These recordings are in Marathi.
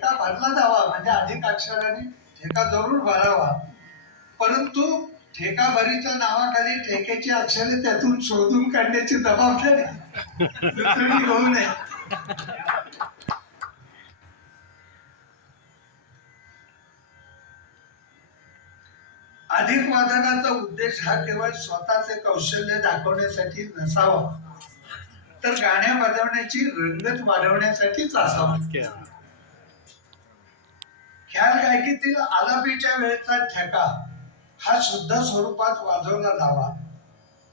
ठेका भरला जावा, म्हणजे अधिक अक्षराने ठेका जरूर भरावा, परंतु ठेका भरीच्या नावाखाली ठेक्याची अक्षरे त्यातून शोधून काढण्याची जबाबदारी दुसरी होऊ नये. अधिक वादनाचा उद्देश हा केवळ स्वतःचे कौशल्य दाखवण्यासाठी नसावा, तर गाण्या वाजवण्याची रंगत वाढवण्यासाठीच असावा. ख्याल गायकीतील आलापीच्या वेळचा ठेका हा शुद्ध स्वरूपात वाजवला जावा.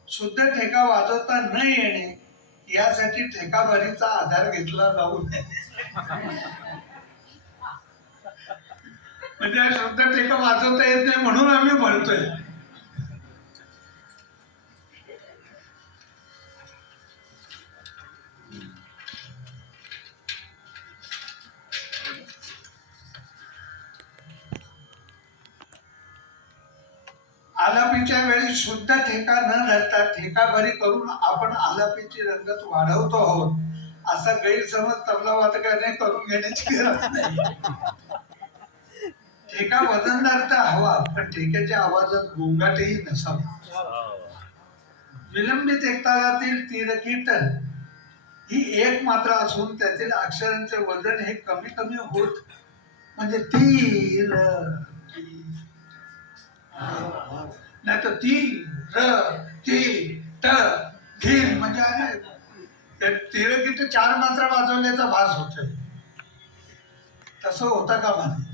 शुद्ध ठेका वाजवता न येणे यासाठी ठेकाभरीचा आधार घेतला जाऊ नये. म्हणजे शुद्ध ठेका वाजवता येत नाही म्हणून आम्ही म्हणतोय. आलापीच्या वेळी शुद्ध ठेका न धरता ठेकाभरी करून आपण आलापीची रंगत वाढवतो आहोत असा गैरसमज तबला वादकाने करून घेण्याची गरज नाही. ठेका वजनदार तर हवा, पण ठेक्याच्या आवाजात गोंगाटही नसावा. विलंबित एकतालातील तीरकीर्तन ही एक मात्रा असून त्यातील अक्षरांचे वजन हे कमी कमी होत, म्हणजे तीर नाही तर ती र ती ट धीर, म्हणजे तीरकीर्तन 4 मात्रा वाजवण्याचा भास होतोय. तसं होता का म्हणे.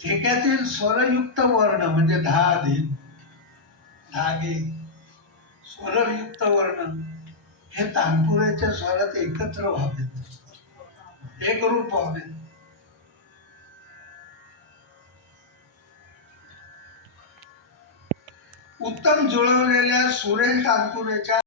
ठेक्यातील स्वरयुक्त वर्ण म्हणजे धा धागे स्वरयुक्त वर्ण हे तानपुऱ्याच्या स्वरात एकत्र व्हावेत, एकरूप व्हावेत. उत्तम जुळवलेल्या सुरेल तानपुऱ्याच्या